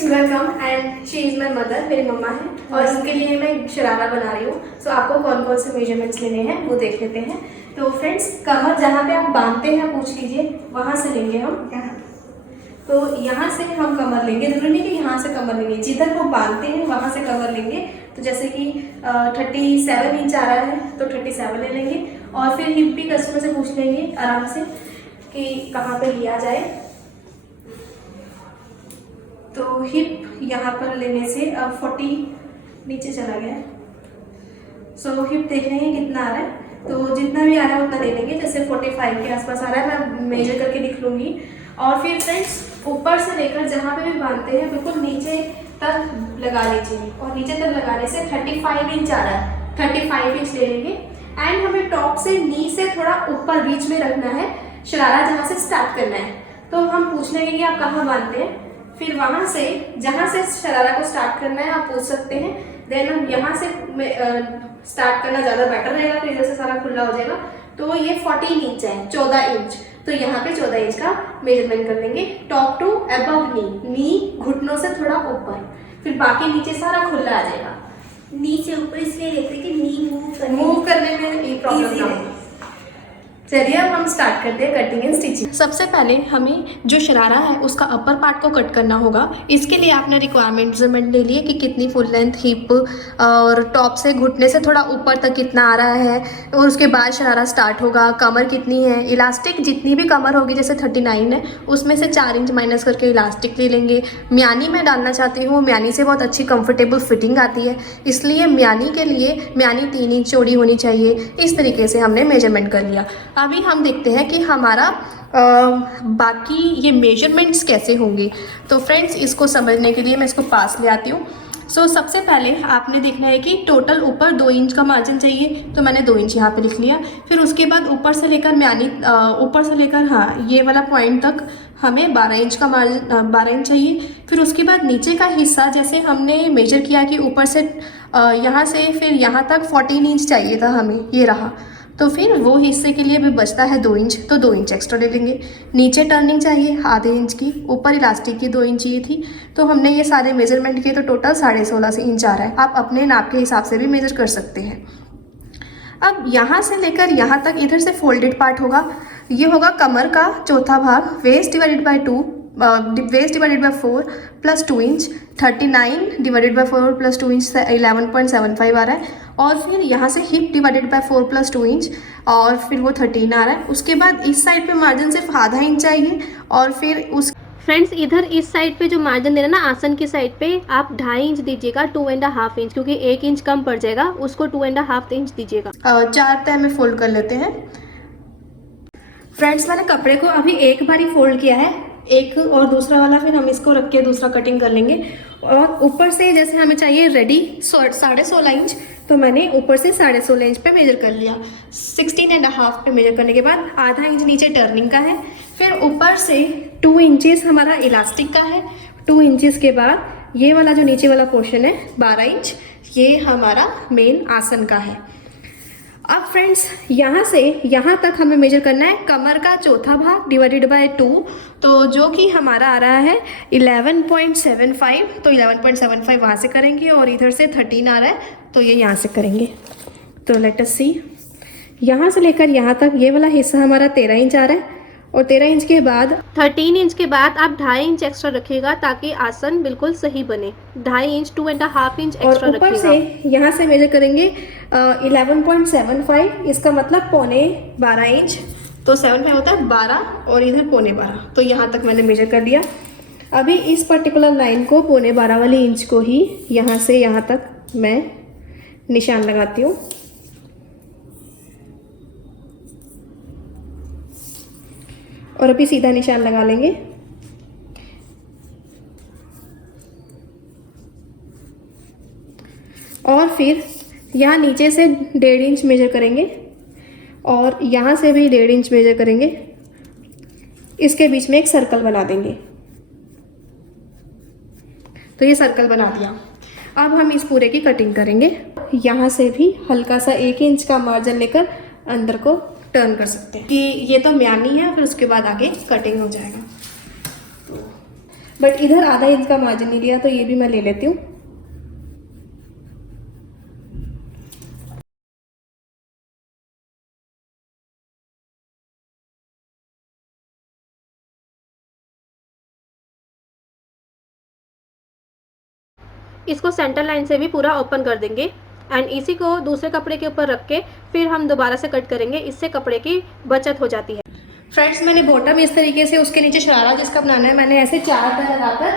Welcome and she is my mother, मेरी मम्मा है और उनके लिए मैं शरारा बना रही हूँ। सो आपको कौन कौन से मेजरमेंट्स लेने हैं वो देख लेते हैं। तो फ्रेंड्स, कमर जहाँ पे आप बांधते हैं पूछ लीजिए, वहाँ से लेंगे हम। तो यहाँ से हम कमर लेंगे, जरूरी नहीं कि यहाँ से कमर लेंगे, जिधर वो बांधते हैं वहाँ से कमर लेंगे। तो जैसे कि 37 इंच आ रहा है तो 37 ले लेंगे। और फिर हिप भी कस्टमर से पूछ लेंगे आराम से कि कहाँ पे लिया जाए। तो हिप यहाँ पर लेने से अब 40 नीचे चला गया है। सो हिप देख लेंगे कितना आ रहा है, तो जितना भी आ रहा है उतना ले लेंगे। जैसे 45 के आसपास आ रहा है, मैं मेजर करके लिख लूँगी। और फिर फ्रेंड्स, ऊपर से लेकर जहाँ पे भी बांधते हैं बिल्कुल नीचे तक लगा लीजिए। और नीचे तक लगाने से 35 इंच आ रहा है, 35 इंच ले लेंगे। एंड हमें टॉप से नी से थोड़ा ऊपर बीच में रखना है, शरारा जहाँ से स्टार्ट करना है। तो हम पूछ लेंगे कि आप कहाँ बांधते हैं, फिर वहाँ से जहाँ से शरारा को स्टार्ट करना है आप पूछ सकते हैं। देन हम यहाँ से स्टार्ट करना ज़्यादा बेटर रहेगा, फिर इधर से सारा खुला हो जाएगा। तो ये 14 इंच है, 14 इंच। तो यहाँ पे 14 इंच का मेजरमेंट कर लेंगे। टॉप टू अबव नी घुटनों से थोड़ा ऊपर, फिर बाकी नीचे सारा खुला आ जाएगा। नीचे ऊपर इसलिए लेते हैं कि नी मूव करने में ये प्रॉब्लम ना हो। चलिए अब हम स्टार्ट करते हैं कटिंग एंड स्टिचिंग। सबसे पहले हमें जो शरारा है उसका अपर पार्ट को कट करना होगा। इसके लिए आपने रिक्वायरमेंट मेजरमेंट ले लिए कि कितनी फुल लेंथ हिप और टॉप से घुटने से थोड़ा ऊपर तक कितना आ रहा है, और उसके बाद शरारा स्टार्ट होगा। कमर कितनी है, इलास्टिक जितनी भी कमर होगी, जैसे 39 है उसमें से 4 इंच माइनस करके इलास्टिक ले लेंगे। म्यानी मैं डालना चाहती हूँ, म्यानी से बहुत अच्छी कंफर्टेबल फिटिंग आती है, इसलिए म्यानी के लिए म्यानी 3 इंच चौड़ी होनी चाहिए। इस तरीके से हमने मेजरमेंट कर लिया। अभी हम देखते हैं कि हमारा बाकी ये मेजरमेंट्स कैसे होंगे। तो फ्रेंड्स, इसको समझने के लिए मैं इसको पास ले आती हूँ। सबसे पहले आपने देखना है कि टोटल ऊपर 2 इंच का मार्जिन चाहिए, तो मैंने 2 इंच यहाँ पे लिख लिया। फिर उसके बाद ऊपर से लेकर म्यानी ऊपर से लेकर ये वाला पॉइंट तक हमें 12 इंच का मार्जिन 12 इंच चाहिए। फिर उसके बाद नीचे का हिस्सा जैसे हमने मेजर किया कि ऊपर से यहाँ से फिर यहाँ तक 14 इंच चाहिए था हमें, ये रहा। तो फिर वो हिस्से के लिए भी बचता है 2 इंच, तो 2 इंच एक्स्ट्रा ले लेंगे। नीचे टर्निंग चाहिए आधे इंच की, ऊपर इलास्टिक की 2 इंच चाहिए थी। तो हमने ये सारे मेजरमेंट किए तो टोटल 16.5 इंच आ रहा है। आप अपने नाप के हिसाब से भी मेजर कर सकते हैं। अब यहाँ से लेकर यहाँ तक इधर से फोल्डेड पार्ट होगा। ये होगा कमर का चौथा भाग, waist divided by 2, waist divided by 4 plus 2 inch, 39 divided by 4 plus 2 inch 11.75 आ रहा है। और फिर यहाँ से hip divided by 4 plus 2 inch, और फिर वो 13 आ रहा है। उसके बाद इस साइड पे मार्जिन सिर्फ आधा इंच चाहिए। और फिर उस फ्रेंड्स, इधर इस साइड पे जो मार्जिन देना ना आसन की साइड पे, आप 2.5 इंच दीजिएगा, 2.5 इंच, क्योंकि 1 इंच कम पड़ जाएगा, उसको 2.5 इंच दीजिएगा। 4 तह में फोल्ड कर लेते हैं। फ्रेंड्स, मैंने कपड़े को अभी एक बार ही फोल्ड किया है, एक और दूसरा वाला फिर हम इसको रख के दूसरा कटिंग कर लेंगे। और ऊपर से जैसे हमें चाहिए रेडी 16.5 इंच, तो मैंने ऊपर से 16.5 इंच पे मेजर कर लिया। 16.5 पे मेजर करने के बाद आधा इंच नीचे टर्निंग का है। फिर ऊपर से 2 इंचेस हमारा इलास्टिक का है। 2 इंचेस के बाद ये वाला जो नीचे वाला पोर्शन है 12 इंच, ये हमारा मेन आसन का है। अब फ्रेंड्स, यहाँ से यहाँ तक हमें मेजर करना है कमर का चौथा भाग डिवाइडेड बाय 2, तो जो कि हमारा आ रहा है 11.75। तो 11.75 वहाँ से करेंगे और इधर से 13 आ रहा है, तो ये यहाँ से करेंगे। तो लेट अस सी, यहाँ से लेकर यहाँ तक ये वाला हिस्सा हमारा 13 इंच आ रहा है। और 13 इंच के बाद 13 इंच के बाद आप 2.5 इंच एक्स्ट्रा रखिएगा ताकि आसन बिल्कुल सही बने। 2.5 इंच 2.5 इंच एक्स्ट्रा रखिएगा। और ऊपर से यहाँ से मेजर करेंगे 11.75, इसका मतलब 12.25 इंच। तो 75 होता है 12 और इधर 12.25, तो यहाँ तक मैंने मेजर कर लिया। अभी इस पर्टिकुलर लाइन को 12.25 वाली इंच को ही यहाँ से यहाँ तक मैं निशान लगाती हूँ। और अभी सीधा निशान लगा लेंगे। और फिर यहाँ नीचे से 1.5 इंच मेजर करेंगे और यहाँ से भी 1.5 इंच मेजर करेंगे। इसके बीच में एक सर्कल बना देंगे। तो ये सर्कल बना दिया। अब हम इस पूरे की कटिंग करेंगे। यहाँ से भी हल्का सा 1 इंच का मार्जिन लेकर अंदर को टर्न कर सकते हैं कि ये तो म्यानी है, फिर उसके बाद आगे कटिंग हो जाएगा। बट इधर आधा इंच का मार्जिन नहीं लिया, तो ये भी मैं ले लेती हूँ। इसको सेंटर लाइन से भी पूरा ओपन कर देंगे एंड इसी को दूसरे कपड़े के ऊपर रख के फिर हम दोबारा से कट करेंगे, इससे कपड़े की बचत हो जाती है। फ्रेंड्स, मैंने बॉटम इस तरीके से, उसके नीचे शरारा जिसका बनाना है, मैंने ऐसे 4 पैर लगाकर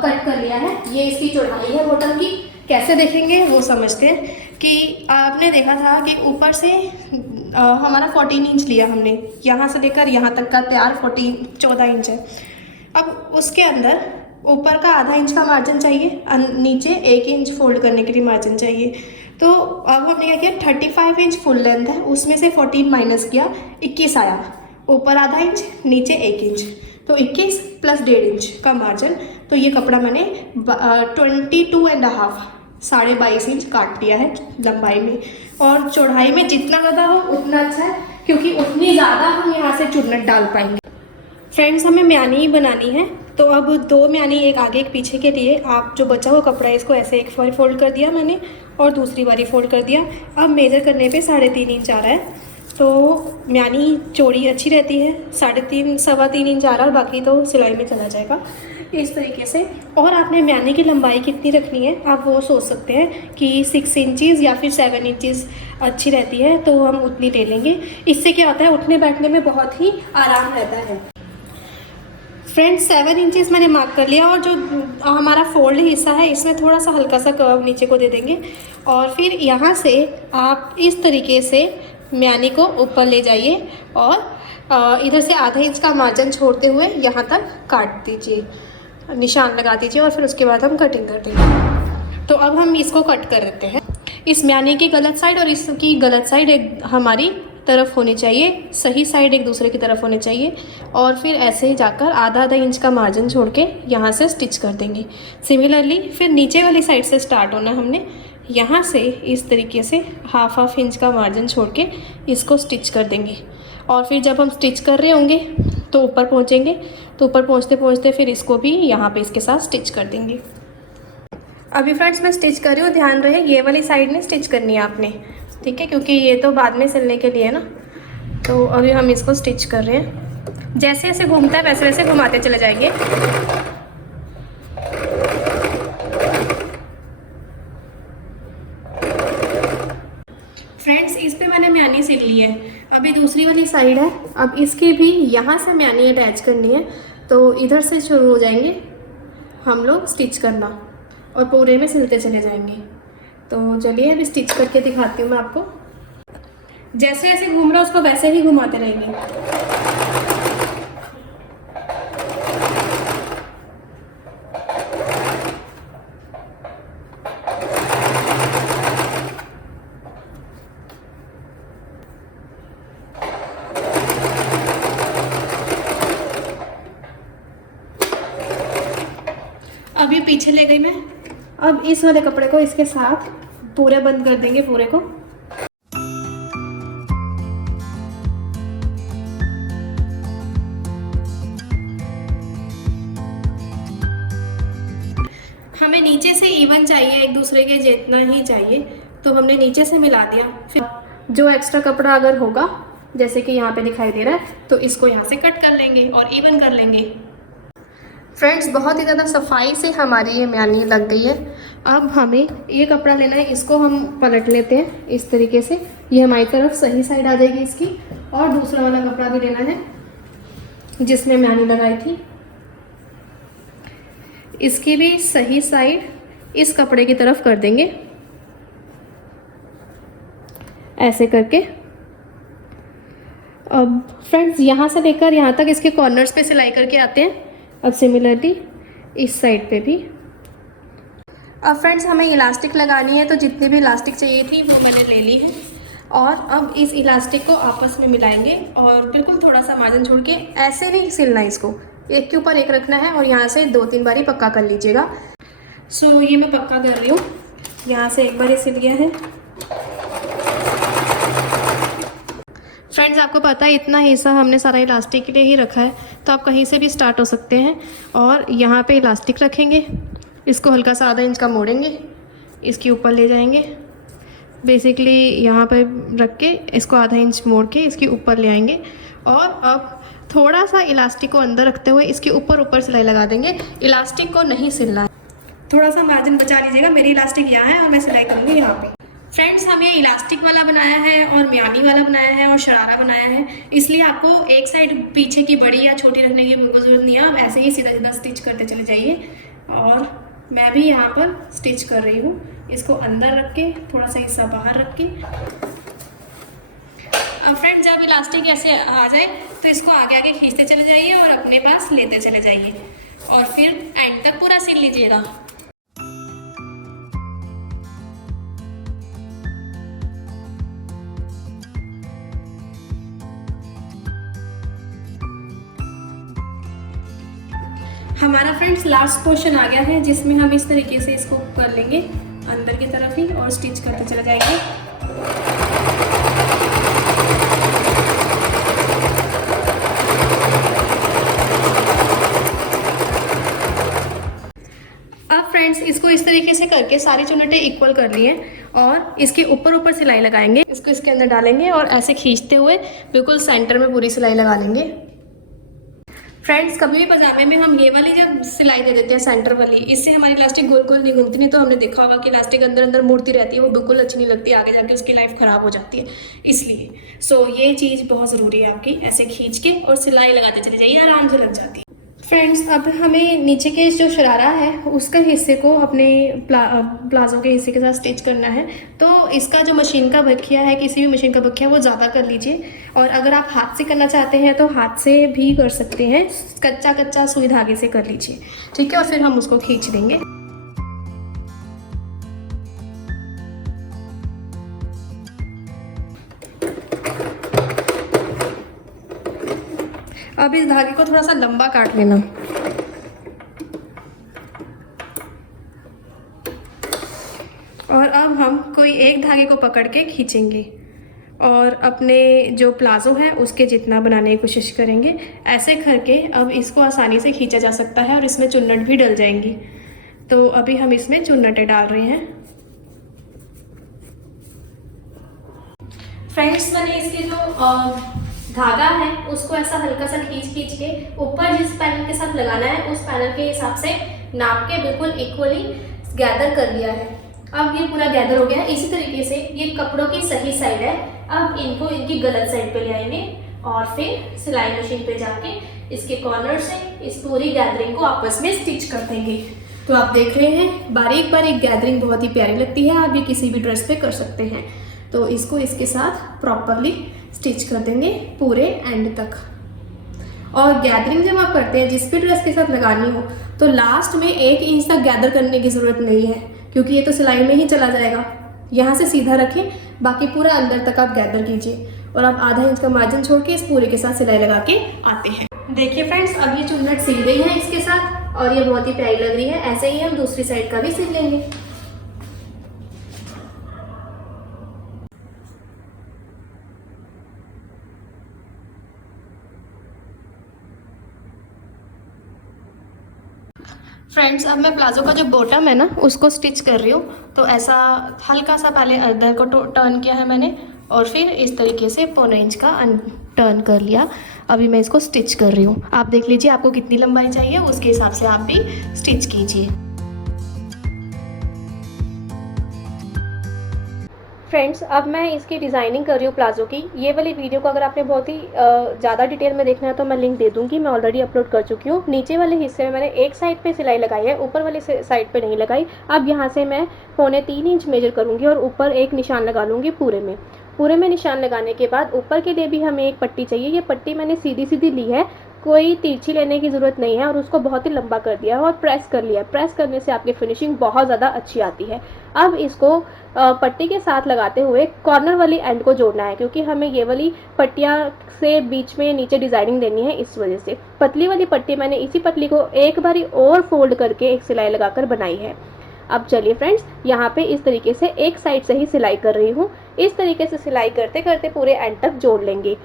कट कर लिया है। ये इसकी चौड़ाई है बॉटम की। कैसे देखेंगे वो समझते हैं कि आपने देखा था कि ऊपर से हमारा 14 इंच लिया हमने, यहाँ से लेकर यहाँ तक का तैयार 14 इंच है। अब उसके अंदर ऊपर का आधा इंच का मार्जिन चाहिए, नीचे 1 इंच फोल्ड करने के लिए मार्जिन चाहिए। तो अब हमने क्या किया, 35 इंच फुल लेंथ है, उसमें से 14 माइनस किया, 21 आया। ऊपर आधा इंच, नीचे 1 इंच, तो 21 प्लस 1.5 इंच का मार्जिन। तो ये कपड़ा मैंने 22.5 22.5 इंच काट लिया है लंबाई में। और चौड़ाई में जितना ज़्यादा हो उतना अच्छा है, क्योंकि उतनी ज़्यादा हम यहाँ से चुन्नट डाल पाएंगे। फ्रेंड्स, हमें म्यानी ही बनानी है, तो अब 2 म्यानी, एक आगे एक पीछे के लिए आप जो बचा हुआ कपड़ा है इसको ऐसे एक बार फोल्ड कर दिया मैंने और दूसरी बारी फोल्ड कर दिया। अब मेजर करने पे 3.5 इंच आ रहा है, तो म्यानी चौड़ी अच्छी रहती है। 3.5 सवा 3 इंच आ रहा है, बाकी तो सिलाई में चला जाएगा इस तरीके से। और आपने म्यानी की लंबाई कितनी रखनी है आप वो सोच सकते हैं कि 6 इंचज़ या फिर 7 इंचज़ अच्छी रहती है, तो हम उतनी ले लेंगे। इससे क्या होता है, उठने बैठने में बहुत ही आराम रहता है। फ्रेंड्स, 7 इंचज़ मैंने मार्क कर लिया, और जो हमारा फोल्ड हिस्सा है इसमें थोड़ा सा हल्का सा कर्व नीचे को दे देंगे। और फिर यहाँ से आप इस तरीके से म्यानी को ऊपर ले जाइए और इधर से आधा इंच का मार्जिन छोड़ते हुए यहाँ तक काट दीजिए, निशान लगा दीजिए, और फिर उसके बाद हम कटिंग कर देंगे। तो अब हम इसको कट कर देते हैं। इस म्यानी की गलत साइड और इसकी गलत साइड एक हमारी तरफ होनी चाहिए, सही साइड एक दूसरे की तरफ होनी चाहिए। और फिर ऐसे ही जाकर आधा इंच का मार्जिन छोड़ के यहाँ से स्टिच कर देंगे। सिमिलरली फिर नीचे वाली साइड से स्टार्ट होना, हमने यहाँ से इस तरीके से हाफ इंच का मार्जिन छोड़ के इसको स्टिच कर देंगे। और फिर जब हम स्टिच कर रहे होंगे तो ऊपर पहुँचेंगे, तो ऊपर पहुँचते पहुँचते फिर इसको भी यहाँ पे इसके साथ स्टिच कर देंगे। अभी फ्रेंड्स मैं स्टिच कर रही हूँ, ध्यान रहे ये वाली साइड में स्टिच करनी है आपने, ठीक है, क्योंकि ये तो बाद में सिलने के लिए है ना। तो अभी हम इसको स्टिच कर रहे हैं, जैसे जैसे घूमता है वैसे वैसे घुमाते चले जाएंगे। फ्रेंड्स, इस पे मैंने म्यानी सिल ली है। अभी दूसरी वाली साइड है, अब इसकी भी यहाँ से म्यानी अटैच करनी है, तो इधर से शुरू हो जाएंगे हम लोग स्टिच करना और पूरे में सिलते चले जाएंगे। तो चलिए अभी स्टिच करके दिखाती हूँ मैं आपको। जैसे जैसे घूम रहा है उसको वैसे ही घुमाते रहेंगे। अभी पीछे ले गई मैं। अब इस वाले कपड़े को इसके साथ पूरे बंद कर देंगे, पूरे को। हमें नीचे से इवन चाहिए, एक दूसरे के जितना ही चाहिए, तो हमने नीचे से मिला दिया। फिर जो एक्स्ट्रा कपड़ा अगर होगा, जैसे कि यहाँ पे दिखाई दे रहा है, तो इसको यहाँ से कट कर लेंगे और इवन कर लेंगे। फ्रेंड्स, बहुत ही ज़्यादा सफाई से हमारी ये म्यानी लग गई है। अब हमें ये कपड़ा लेना है, इसको हम पलट लेते हैं इस तरीके से, ये हमारी तरफ सही साइड आ जाएगी इसकी। और दूसरा वाला कपड़ा भी लेना है जिसमें म्यानी लगाई थी, इसकी भी सही साइड इस कपड़े की तरफ कर देंगे ऐसे करके। अब फ्रेंड्स, यहाँ से लेकर यहाँ तक इसके कॉर्नर्स पे सिलाई करके आते हैं। अब सिमिलरली इस साइड पे भी। अब फ्रेंड्स, हमें इलास्टिक लगानी है, तो जितनी भी इलास्टिक चाहिए थी वो मैंने ले ली है। और अब इस इलास्टिक को आपस में मिलाएंगे और बिल्कुल थोड़ा सा मार्जिन छोड़ के, ऐसे नहीं सिलना, इसको एक के ऊपर एक रखना है और यहाँ से 2-3 बारी पक्का कर लीजिएगा। सो ये मैं पक्का कर रही हूँ, यहाँ से एक बार सिल गया है। फ्रेंड्स, आपको पता है इतना हिस्सा हमने सारा इलास्टिक के लिए ही रखा है, तो आप कहीं से भी स्टार्ट हो सकते हैं। और यहाँ पे इलास्टिक रखेंगे, इसको हल्का सा आधा इंच का मोड़ेंगे, इसके ऊपर ले जाएंगे, बेसिकली यहाँ पे रख के इसको आधा इंच मोड़ के इसके ऊपर ले आएंगे। और अब थोड़ा सा इलास्टिक को अंदर रखते हुए इसके ऊपर सिलाई लगा देंगे। इलास्टिक को नहीं सिलना है, थोड़ा सा मार्जिन बचा लीजिएगा। मेरी इलास्टिक यहाँ है और मैं सिलाई करूँगी यहाँ पे। फ्रेंड्स, हमने इलास्टिक वाला बनाया है और म्यानी वाला बनाया है और शरारा बनाया है, इसलिए आपको एक साइड पीछे की बड़ी या छोटी रखने की बिल्कुल ज़रूरत नहीं है। आप ऐसे ही सीधा सीधा स्टिच करते चले जाइए। और मैं भी यहाँ पर स्टिच कर रही हूँ, इसको अंदर रख के थोड़ा सा हिस्सा बाहर रख के। अब फ्रेंड्स, जब इलास्टिक ऐसे आ जाए तो इसको आगे आगे खींचते चले जाइए और अपने पास लेते चले जाइए और फिर एंड तक पूरा सिल लीजिएगा। हमारा फ्रेंड्स लास्ट पोर्शन आ गया है, जिसमें हम इस तरीके से इसको कर लेंगे अंदर की तरफ ही और स्टिच करते चले जाएंगे। अब फ्रेंड्स, इसको इस तरीके से करके सारी चुन्नटें इक्वल कर लिए और इसके ऊपर सिलाई लगाएंगे। इसको इसके अंदर डालेंगे और ऐसे खींचते हुए बिल्कुल सेंटर में पूरी सिलाई लगा लेंगे। फ्रेंड्स, कभी भी पजामे में हम ये वाली जब सिलाई दे देते हैं सेंटर वाली, इससे हमारी इलास्टिक गोल गोल नहीं घूमती। नहीं तो हमने देखा होगा कि इलास्टिक अंदर अंदर मुड़ती रहती है, वो बिल्कुल अच्छी नहीं लगती, आगे जाके उसकी लाइफ ख़राब हो जाती है। इसलिए ये चीज़ बहुत ज़रूरी है आपकी, ऐसे खींच के और सिलाई लगाते चले जाइए, आराम से लग जाती है। फ्रेंड्स, अब हमें नीचे के जो शरारा है उसका हिस्से को अपने प्लाजो के हिस्से के साथ स्टिच करना है। तो इसका जो मशीन का बखिया है, किसी भी मशीन का बखिया, वो ज़्यादा कर लीजिए। और अगर आप हाथ से करना चाहते हैं तो हाथ से भी कर सकते हैं, कच्चा सुई धागे से कर लीजिए, ठीक है। और फिर हम उसको खींच देंगे। अब इस धागे को थोड़ा सा लंबा काट लेना और अब हम कोई एक धागे को पकड़ के खींचेंगे और अपने जो प्लाजो है उसके जितना बनाने की कोशिश करेंगे। ऐसे करके अब इसको आसानी से खींचा जा सकता है और इसमें चुन्नट भी डल जाएंगी। तो अभी हम इसमें चुन्नटें डाल रहे हैं। फ्रेंड्स, मैंने इसके जो धागा है उसको ऐसा हल्का सा खींच के ऊपर जिस पैनल के साथ लगाना है उस पैनल के हिसाब से नाप के बिल्कुल इक्वली गैदर कर लिया है। अब ये पूरा गैदर हो गया है। इसी तरीके से ये कपड़ों की सही साइड है, अब इनको इनकी गलत साइड पे ले आएंगे और फिर सिलाई मशीन पे जाके इसके कॉर्नर से इस पूरी गैदरिंग को आपस में स्टिच कर देंगे। तो आप देख रहे हैं बारीक बारीक गैदरिंग बहुत ही प्यारी लगती है, आप ये किसी भी ड्रेस पे कर सकते हैं। तो इसको इसके साथ प्रॉपरली स्टिच कर देंगे पूरे एंड तक। और गैदरिंग जब आप करते हैं जिस भी ड्रेस के साथ लगानी हो तो लास्ट में 1 इंच तक गैदर करने की ज़रूरत नहीं है, क्योंकि ये तो सिलाई में ही चला जाएगा। यहाँ से सीधा रखें, बाकी पूरा अंदर तक आप गैदर कीजिए और आप आधा इंच का मार्जिन छोड़ के इस पूरे के साथ सिलाई लगा के आते हैं। देखिए फ्रेंड्स, अब ये चुन्नट सिल गई है इसके साथ और ये बहुत ही प्यारी लग रही है। ऐसे ही हम दूसरी साइड का भी सिल लेंगे। फ्रेंड्स, अब मैं प्लाजो का जो बॉटम है ना उसको स्टिच कर रही हूँ। तो ऐसा हल्का सा पहले अंदर को टर्न किया है मैंने और फिर इस तरीके से 1.25 इंच का टर्न कर लिया। अभी मैं इसको स्टिच कर रही हूँ। आप देख लीजिए आपको कितनी लंबाई चाहिए, उसके हिसाब से आप भी स्टिच कीजिए। फ्रेंड्स, अब मैं इसकी डिज़ाइनिंग कर रही हूँ प्लाजो की। ये वाली वीडियो को अगर आपने बहुत ही ज़्यादा डिटेल में देखना है तो मैं लिंक दे दूँगी, मैं ऑलरेडी अपलोड कर चुकी हूँ। नीचे वाले हिस्से में मैंने एक साइड पे सिलाई लगाई है, ऊपर वाले साइड पे नहीं लगाई। अब यहाँ से मैं 3.25 इंच मेजर करूँगी और ऊपर एक निशान लगा लूँगी पूरे में निशान लगाने के बाद ऊपर के लिए भी हमें एक पट्टी चाहिए। ये पट्टी मैंने सीधी सीधी ली है, कोई तिरछी लेने की ज़रूरत नहीं है और उसको बहुत ही लंबा कर दिया है और प्रेस कर लिया। प्रेस करने से आपकी फिनिशिंग बहुत ज़्यादा अच्छी आती है। अब इसको पट्टी के साथ लगाते हुए कॉर्नर वाली एंड को जोड़ना है, क्योंकि हमें ये वाली पट्टियाँ से बीच में नीचे डिज़ाइनिंग देनी है। इस वजह से पतली वाली पट्टी मैंने इसी पतली को एक बारी और फोल्ड करके एक सिलाई लगाकर बनाई है। अब चलिए फ्रेंड्स, यहाँ पे इस तरीके से एक साइड से ही सिलाई कर रही हूँ। इस तरीके से सिलाई करते करते पूरे एंड तक जोड़ लेंगे।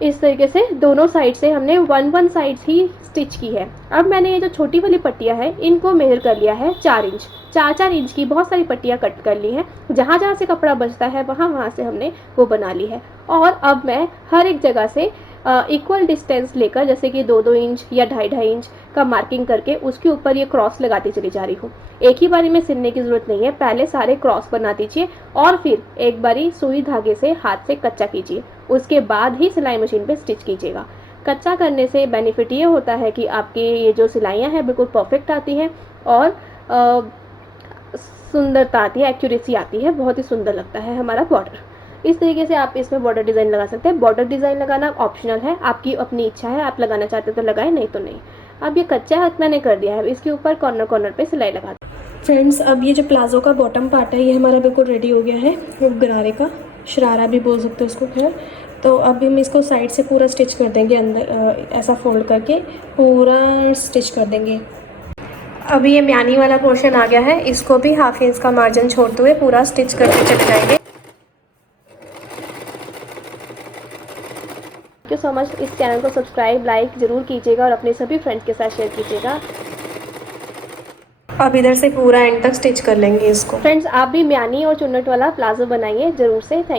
इस तरीके से दोनों साइड से हमने 1 साइड ही स्टिच की है। अब मैंने ये जो छोटी वाली पट्टियाँ हैं इनको मेजर कर लिया है 4 इंच। 4-4 इंच की बहुत सारी पट्टियाँ कट कर ली हैं। जहाँ जहाँ से कपड़ा बचता है वहाँ से हमने वो बना ली है। और अब मैं हर एक जगह से इक्वल डिस्टेंस लेकर, जैसे कि 2-2 इंच या 2.5-2.5 इंच का मार्किंग करके उसके ऊपर ये क्रॉस लगाती चली जा रही हूँ। एक ही बारी में सिलने की ज़रूरत नहीं है, पहले सारे क्रॉस बना दीजिए और फिर एक बारी सुई धागे से हाथ से कच्चा कीजिए, उसके बाद ही सिलाई मशीन पे स्टिच कीजिएगा। कच्चा करने से बेनिफिट ये होता है कि आपकी ये जो सिलाइयाँ हैं बिल्कुल परफेक्ट आती हैं और सुंदरता आती है, एक्यूरेसी आती है, बहुत ही सुंदर लगता है हमारा बॉर्डर। इस तरीके से आप इसमें बॉर्डर डिज़ाइन लगा सकते हैं। बॉर्डर डिज़ाइन लगाना ऑप्शनल है, आपकी अपनी इच्छा है, आप लगाना चाहते तो लगाएं, नहीं तो नहीं। अब ये कच्चा हाथ मैंने कर दिया है, इसके ऊपर कॉर्नर कॉर्नर पे सिलाई लगा दी। फ्रेंड्स, अब ये जो प्लाज़ो का बॉटम पार्ट है ये हमारा बिल्कुल रेडी हो गया है। वो गरारे का, शरारा भी बोल सकते हो उसको। खैर, तो अब हम इसको साइड से पूरा स्टिच कर देंगे, अंदर ऐसा फोल्ड करके पूरा स्टिच कर देंगे। अभी ये म्यानी वाला पोर्शन आ गया है, इसको भी 1/2 इंच का मार्जिन छोड़ते हुए पूरा स्टिच करके चले जाएंगे। Thank you so much. इस चैनल को सब्सक्राइब, लाइक ज़रूर कीजिएगा और अपने सभी फ्रेंड्स के साथ शेयर कीजिएगा। अब इधर से पूरा एंड तक स्टिच कर लेंगे इसको। फ्रेंड्स, आप भी म्यानी और चुन्नट वाला प्लाजो बनाइए ज़रूर से। थैंक